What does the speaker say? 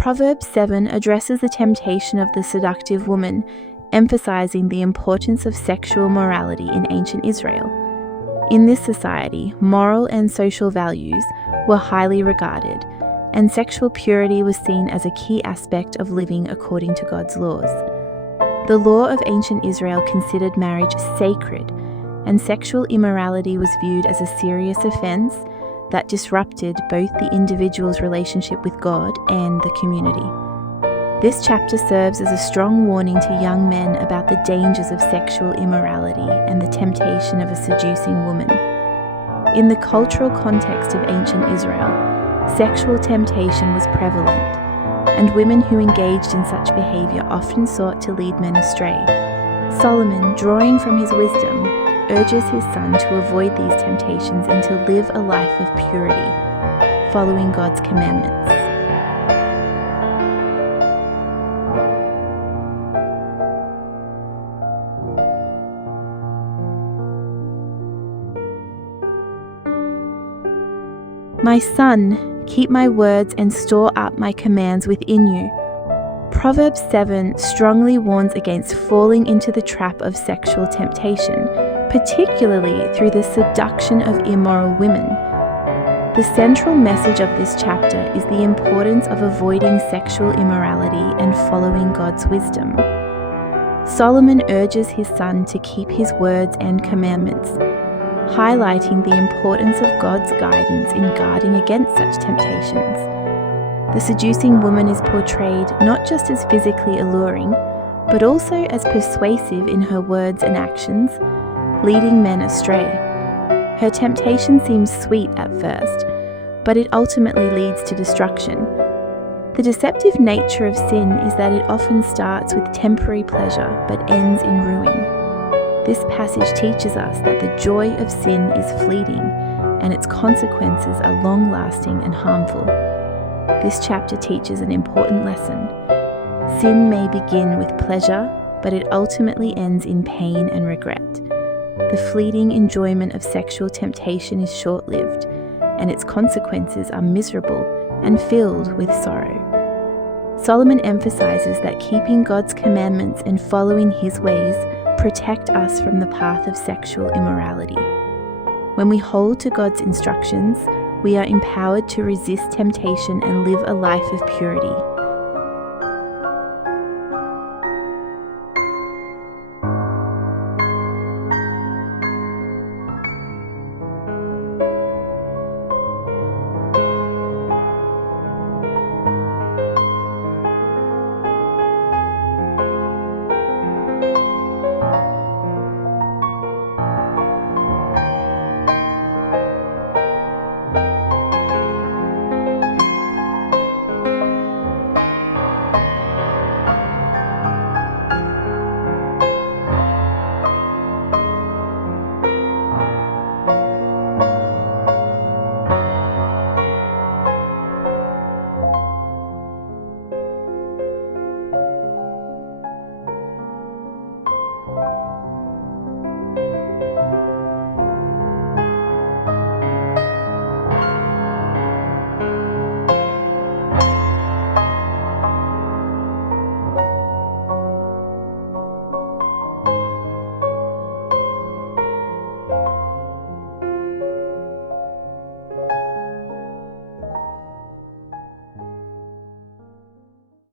Proverbs 7 addresses the temptation of the seductive woman, emphasizing the importance of sexual morality in ancient Israel. In this society, moral and social values were highly regarded, and sexual purity was seen as a key aspect of living according to God's laws. The law of ancient Israel considered marriage sacred, and sexual immorality was viewed as a serious offense that disrupted both the individual's relationship with God and the community. This chapter serves as a strong warning to young men about the dangers of sexual immorality and the temptation of a seducing woman. In the cultural context of ancient Israel, sexual temptation was prevalent, and women who engaged in such behavior often sought to lead men astray. Solomon, drawing from his wisdom, urges his son to avoid these temptations and to live a life of purity, following God's commandments. My son, keep my words and store up my commands within you. Proverbs 7 strongly warns against falling into the trap of sexual temptation, particularly through the seduction of immoral women. The central message of this chapter is the importance of avoiding sexual immorality and following God's wisdom. Solomon urges his son to keep his words and commandments, highlighting the importance of God's guidance in guarding against such temptations. The seducing woman is portrayed not just as physically alluring, but also as persuasive in her words and actions, leading men astray. Her temptation seems sweet at first, but it ultimately leads to destruction. The deceptive nature of sin is that it often starts with temporary pleasure but ends in ruin. This passage teaches us that the joy of sin is fleeting and its consequences are long-lasting and harmful. This chapter teaches an important lesson. Sin may begin with pleasure, but it ultimately ends in pain and regret. The fleeting enjoyment of sexual temptation is short-lived, and its consequences are miserable and filled with sorrow. Solomon emphasizes that keeping God's commandments and following his ways protect us from the path of sexual immorality. When we hold to God's instructions, we are empowered to resist temptation and live a life of purity.